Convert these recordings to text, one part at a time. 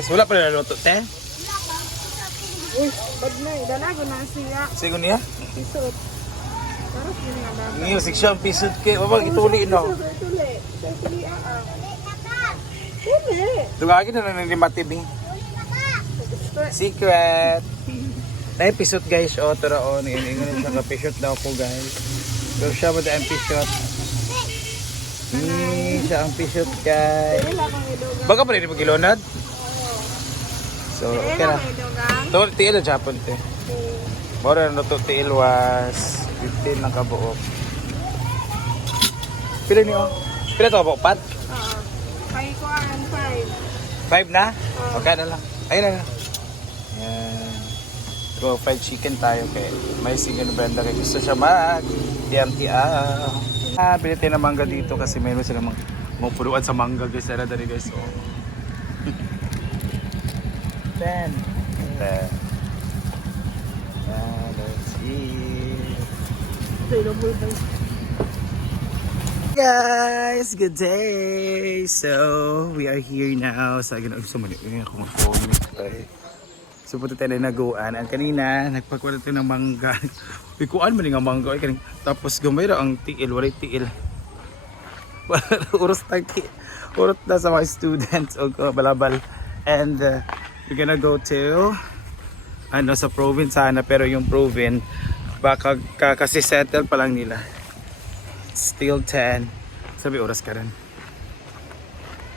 guys. Wala pa na luto, te? Uy, bad na. Dalago na siya. Sigo niya? Pisot. Parang pinagdada. Ngayon, 6 pisod kay. Wabag, ituli no. Tuli. Tuli ah. Tuli. Tugagin na lang ni Matib. Secret. Na episode guys, o tara o. Ngayon sa ka-pisot daw po guys. So siya ba ang pisot? Siya ang pisot guys. Baka pa rin mag-ilonad? So, okay na. Ito, tiil na Japon te. Mora na ito, tiil was 15 ng kabuok. Pila niyo? Pila ito, pat? Oo. 5 ko ang 5. 5 na? Okay na lang. Ayun na. Yan. Go, fried chicken tayo kay may sige na Brenda kay gusto siya mag TMTL. Bili tayo ng mangga dito kasi meron sila mga puruan sa mangga guys. Tara dali guys. Oh. 10. Let's eat. Guys, good day. So, we are here now. Sa ganun, gusto mo niya akong phone. So, punta tayo na naguan. Ang kanina, nagpagkulat tayo ng mangga. Ikuan mo nga mangga. Tapos, gamay ang tiil. Walay tiil. Uros tayo tiil. Urot na sa mga students. O balabal. And, we're gonna go to sa province sana. Pero yung province, baka kasi settle pa lang nila. It's still 10. Sabi, oras ka rin.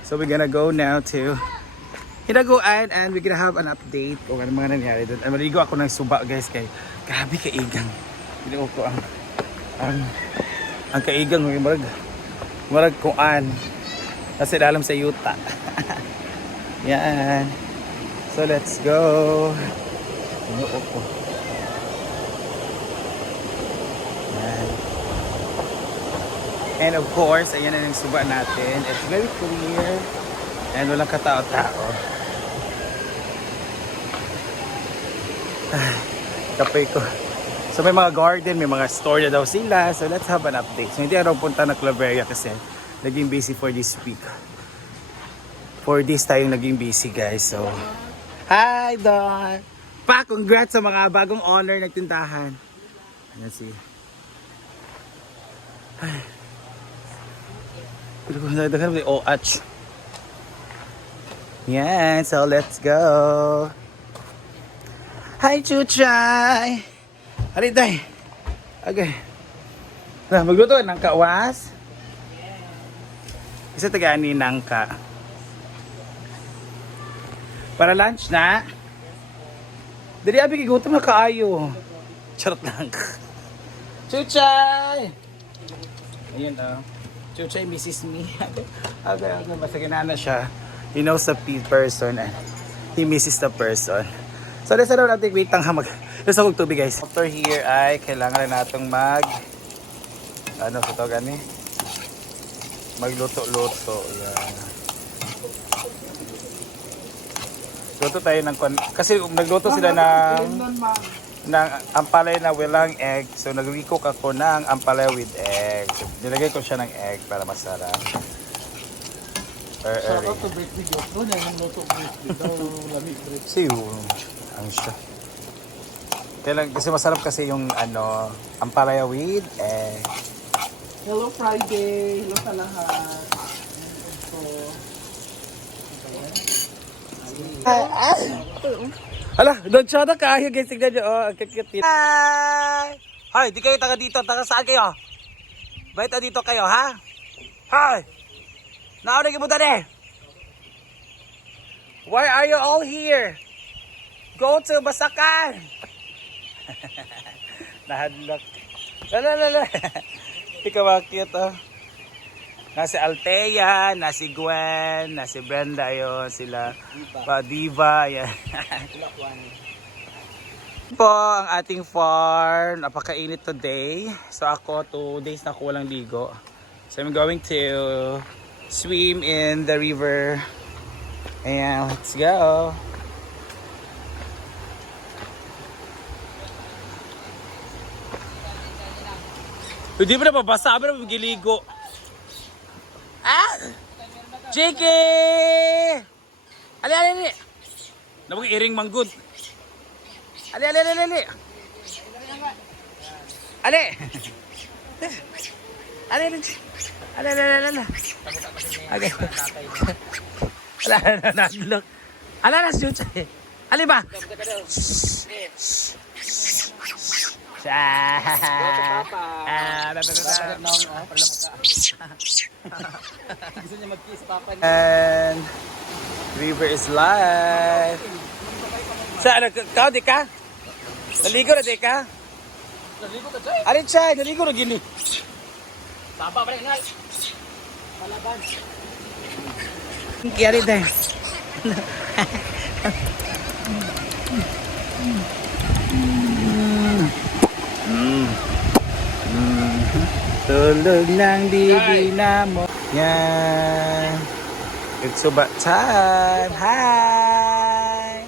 So, we're gonna go now to Hinaguan and we're gonna have an update kung ano mga nangyari doon. Maligo ako ng suba guys kay grabe kaigang. Binuo ko ang kaigang marag kuan. Kasi dalam sa yuta. Yan. So let's go. Binuo ko. Yan. And of course, ayan na yung suba natin. It's very clear. And walang katao-tao. Kape ko. So may mga garden, may mga store na daw sila. So let's have an update. So hindi ako punta na Claveria kasi naging busy for this week. For this tayong naging busy guys. So, hi Don! Pa, congrats sa mga bagong owner ng tindahan. Ayan si... Ay. Pero kung nagdagan may OH. Yan, so let's go. Hi, Chuchay! Haliday! Okay. Na, magluto ng kawas? Isa tagani ng ka. Para lunch na? Dali abi kigutom na kaayo. Charot lang. Chuchay! Ayun Chuchay misses me. Okay, basta ginana siya. He knows the person and he misses the person. So let's around natin wait lang let's ako tubig guys. After here ay kailangan na natong sa to gani? Magluto-luto. Yan. Luto tayo ng kasi nagluto sila ng ampalay na walang egg. So nag-recook ako ng ampalay with egg. So, nilagay ko siya ng egg para masarap. Shout out to break video. Doon yung luto break video. Lamig break. Siyo. Ang siya. Kasi masarap kasi yung ampalaya with egg. Hello Friday. Hello sa lahat. Hala, doon siya na kaya guys. Tignan nyo. Ang kikit. Hi! Hi, di kayo taga dito. Taga saan kayo? Baita dito kayo, ha? Hi! Nauna kibutan eh! Why are you all here? Go to Basakan! Nahadlok. Lala. Ikaw bakit Nasi Althea, nasi Gwen, nasi Brenda yun, sila Diva, yan. Po ang ating farm, napakainit today. So ako 2 days na ako walang ligo. So I'm going to swim in the river. Ayan, let's go. Hindi mo na mabasa, mo na magiligo. Ah! Jiki! Ali! Nabong iring manggod. Ali, ali, ali, ali. Ali. Ali, ali. Ali, ali, ali, ali. Okay. Ala, nadlok. Ala, ala, shoot. Ali ba? Gusto niya mag-kiss papa niya. And river is live. Saan? Kau di ka? Naligo na di ka? Naligo ka dyan. Alin siya? Naligo na gini. Papa pa rin nga. Palaban. Kaya rin tayo. Tulog ng bibina mo. Yan. It's suba time. Hi!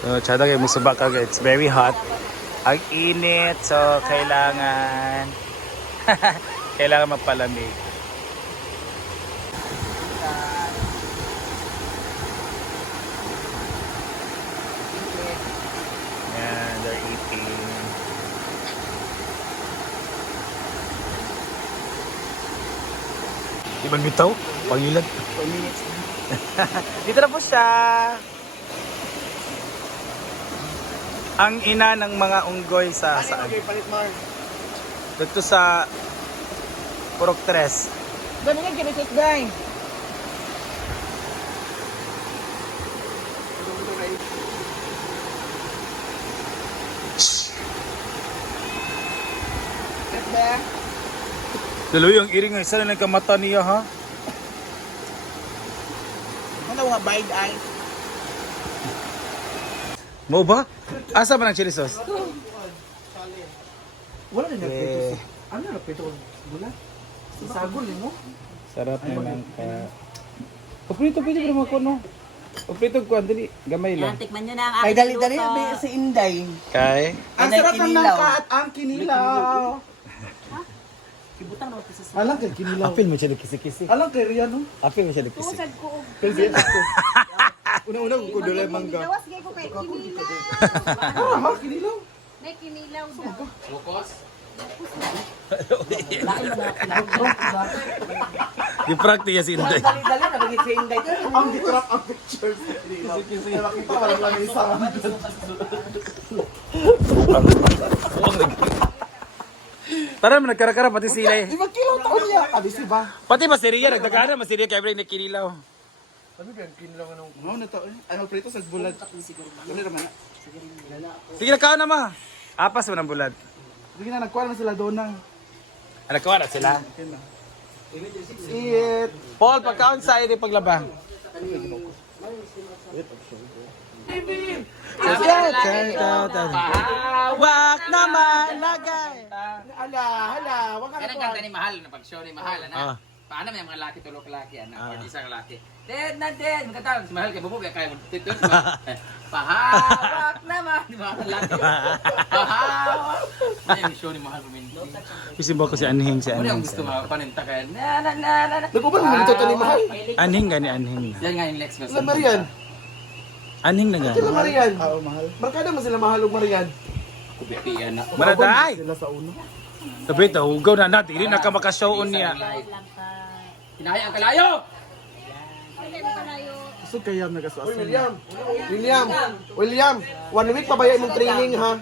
So, tsada kayo musuba ka. It's very hot. Ang init. So, kailangan kailangan magpalamig. Yan, they're eating. Di ba bitaw? Pangilan. 4 minutes. Dito na po siya. Ang ina ng mga unggoy sa saan? Palit mo. Dito sa Purok 3. Ganun nga kinisit guys. Daloy ang iring ng isa na nagkamata niya ha. Ano nga bide eye? Mo ba? Asa ba ng chili sauce? Wala na Eh. nagpito. Ano na pito? Bula? Isagol mo? Sarap naman ka. Paprito pero mo ko no. Paprito ko dali, gamay lang. Tikman nyo na ang Ay, aking dali-dali luto. na si Inday. Kay Ang Inay sarap ng kinilaw. nangka at ang kinilaw. Kibutang na ako sa Alang kay kinilaw. apil mo siya kisi-kisi. Alang kay Rian no? Apil mo siya kisi. kusag ko. Kay Rian ako. Una-una ko dulay mangga. Dawas gay ko kay kinilaw. Ah, ha? Kinilaw? May kinilaw daw. Di-practice si Inday. Dali-dali na bagay si Inday. Ang gitrap ang picture sa kinilaw. Kaya makita walang lang isa. Tara mo nagkarakara pati sila eh. 5 kilo taon niya. Abi si ba? Pati masiriya nagdagana masiriya kay Bray nakinilaw. Sabi ba yung kinilaw nga nung... Ano na taon? Ano prito sa bulag? Ano naman na? Sige na kaon na ma. Apas mo ng bulad. Sige na, nagkuha na sila doon ng... Ano kaon na sila? Eat! Paul, pagkaon sa iyo paglaba. Wak naman lagay. Hala, wag ka na Kaya ang ganda ni Mahal, na pag-show ni Mahal, ano? Ah. Paano may mga laki, tulog laki, ano? Or isang laki. Dead na dead! Magkatawag si Mahal, kaya bububi, kaya mo titun. Pahawak naman! Di ba? Ang laki. Pahawak! Ano yung show ni Mahal paminti? Kasi ba ko si Anhing si Ano yung Anhing. gusto mo? Paninta ka? Na. Nagkuban mo nito ni Mahal? Anhing gani Anhing. Yan nga yung Lex ko. Sila Marian. Anhing na Sila gani. Marian. Oo, Mahal. Markada mo sila Mahal ug Marian. Kubipian na. Maraday. Sila sa uno. Sabi ito, hugaw na natin. Hindi na ka makashow niya. Kinaya ang kalayo! So kaya nagasuas. William. 1 week pa ba yung training ha?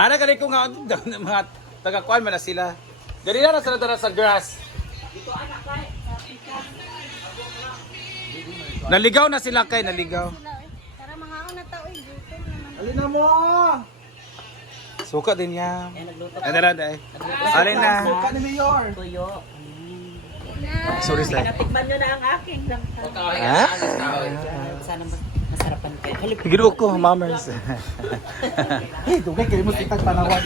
Ana kani ko nga mga taga-kuan man na sila. Dali na sa sa grass. Naligaw na sila kay naligaw. Para mga na tao eh. Gutom naman. Alin na mo. Suka din niya. Ano na dai? Alin na. Suka ni Mayor. Tuyo. Sorry sir. Tikman nyo na ang aking langka. Ha? Sana masarapan kayo. Halip. Giro ko, mamers. Hey, dugay kayo mo kitang tanawan.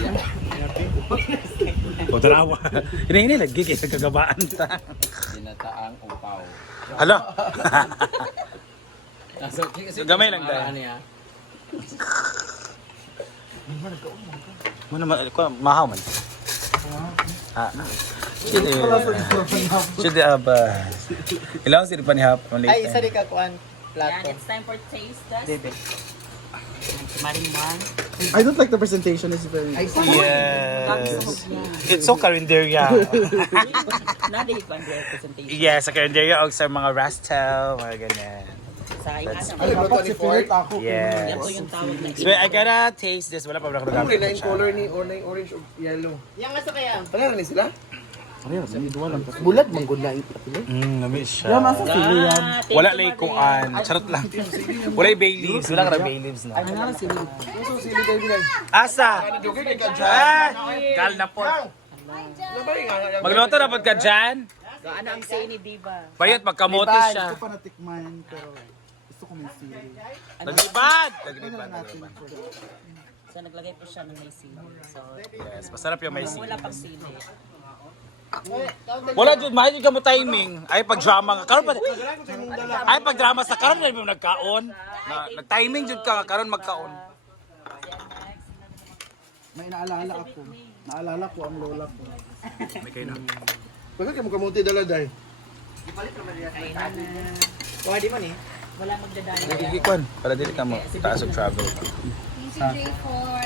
O tarawa. Ini lagi kay kagabaan ta. Sinataang upaw. Hala. So, Gamay lang dahil. Ano yan? Mo naman ko mahaw man. Ha. Should ba? Ilang sir pa ni hapon Ay, later. isa rin kakuan. Yan, Plato. it's time for taste test. Bebe. Marimar. I don't like the presentation. It's very... Yes. It's so carinderia. Nadi pa ang representation. Yes, sa carinderia o sa mga rastel, mga ganyan. Sa That's- ano. Dapat si Philip ako. Yes. Yan po yung tawag na So I gotta taste this. Wala pa ba Ano nakagamit rin na yung siya. color ni or na yung orange o yellow? Yang nga sa kaya. Ano na sila? Bulat mong good na ito. Nami siya. Wala lay kuan. Charot lang. Wala yung bay leaves. Wala ka na bay leaves na. Ano sili kayo bilay? Asa? Jogi kay Kadja. Ah! Gal na po. Nabay nga. Magluto na po ka dyan? Ano ang say ni Diva? Bayot, magkamote siya. pa natikman pero gusto ko may sili. Naglibad! Naglibad. So naglagay po siya ng may sili. So Yes, masarap yung may sili. wala pang sili. Wala dyan, mahal ka mo timing. Ay, pag-drama ka. Karon pa. Ay, pag-drama sa karon na yung nagkaon. Nag-timing dyan ka, karon magkaon. May naalala ako. Naalala ko ang lola ko. May kayo na. Bakit ka mo kamuti dala day? Wala di man eh. Wala magdadala. Nagkikikuan. Para dili ka mo. Taas og travel. Easy J for